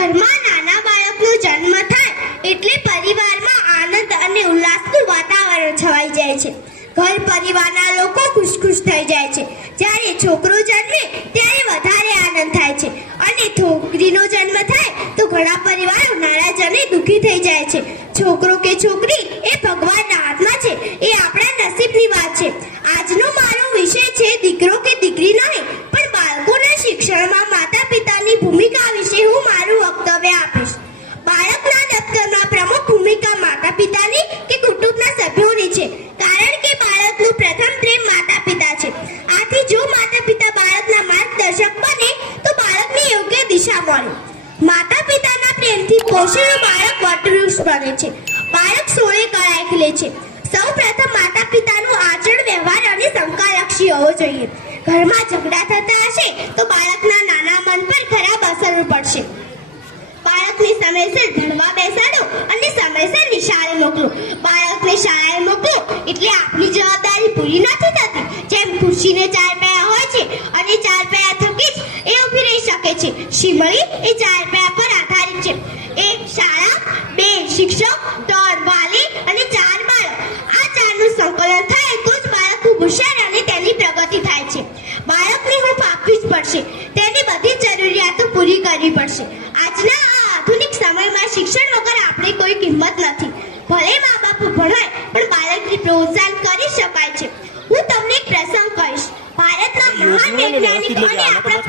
ઘરમાં નાના બાળકનો જન્મ થાય એટલે પરિવારમાં આનંદ અને ઉલ્લાસનું વાતાવરણ છવાઈ જાય છે. ઘર પરિવારના લોકો ખુશ થઈ જાય છે. જ્યારે છોકરો જન્મે ત્યારે વધારે આનંદ થાય છે અને છોકરીનો જન્મ થાય તો ઘણા પરિવારો નારાજ અને દુઃખી થઈ જાય છે. છોકરો કે છોકરી એ ભગવાનના હાથમાં છે, એ આપણા નસીબની વાત છે. આજનો મારો વિષય છે દીકરો કે દીકરી નહીં, પણ બાળકોના શિક્ષણમાં માતા પિતાની ભૂમિકા વિશે હું મારું વક્તવ્ય આપીશ. બાળકના દફતરમાં પ્રમુખ ભૂમિકા માતા પિતાની કે કુટુંબના સભ્યોની છે, કારણ કે બાળકનું પ્રથમ પ્રેમ માતા પિતા છે. આથી જો માતા પિતા બાળકના માર્ગદર્શક બને તો બાળકને યોગ્ય દિશા મળે. માતા પિતાના પ્રેમથી પોષેલું બાળક વટવૃક્ષ બને છે. બાળક સોળે કળાએ ખીલે છે. સૌ પ્રથમ માતા પિતાનું આચરણ, વ્યવહાર અને સંસ્કારલક્ષી હોવો જોઈએ. ઘરમાં ઝઘડા થતા હશે તો બાળકના નાના મન પર ખરાબ અસર પડશે. બાળકને સમયસર ભણવા બેસાડો અને સમયસર નિશાળે મોકલો. બાળકને શાળાએ મોકલો એટલે આપની જવાબદારી પૂરી નથી થતી. જેમ ખુરશીને ચાર પૈયા હોય છે અને ચાર પૈયા થકી જ એ ઊભી રહી શકે છે, શીમળી એ ચાર પૈયા પર આધારિત છે. એક શાળા, બે શિક્ષક, ત્રણ વાલી અને ચાર બાળક. આ ચારનું સંકલન થાય તો જ બાળક ખૂબ હોશિયાર અને તેની પ્રગતિ થાય છે. બાળકને હૂંફ આપવી જ પડશે. તેની બધી જરૂરિયાતો પૂરી કરવી પડશે. આજના આ આધુનિક સમયમાં શિક્ષણ વગર આપણે કોઈ કિંમત નથી. ભલે મા બાપ ભણાય પણ બાળકને પ્રોત્સાહન કરી શકાય છે. હું તમને એક પ્રસંગ કહીશ. ભારતના મહાન વૈજ્ઞાનિક અને આપણા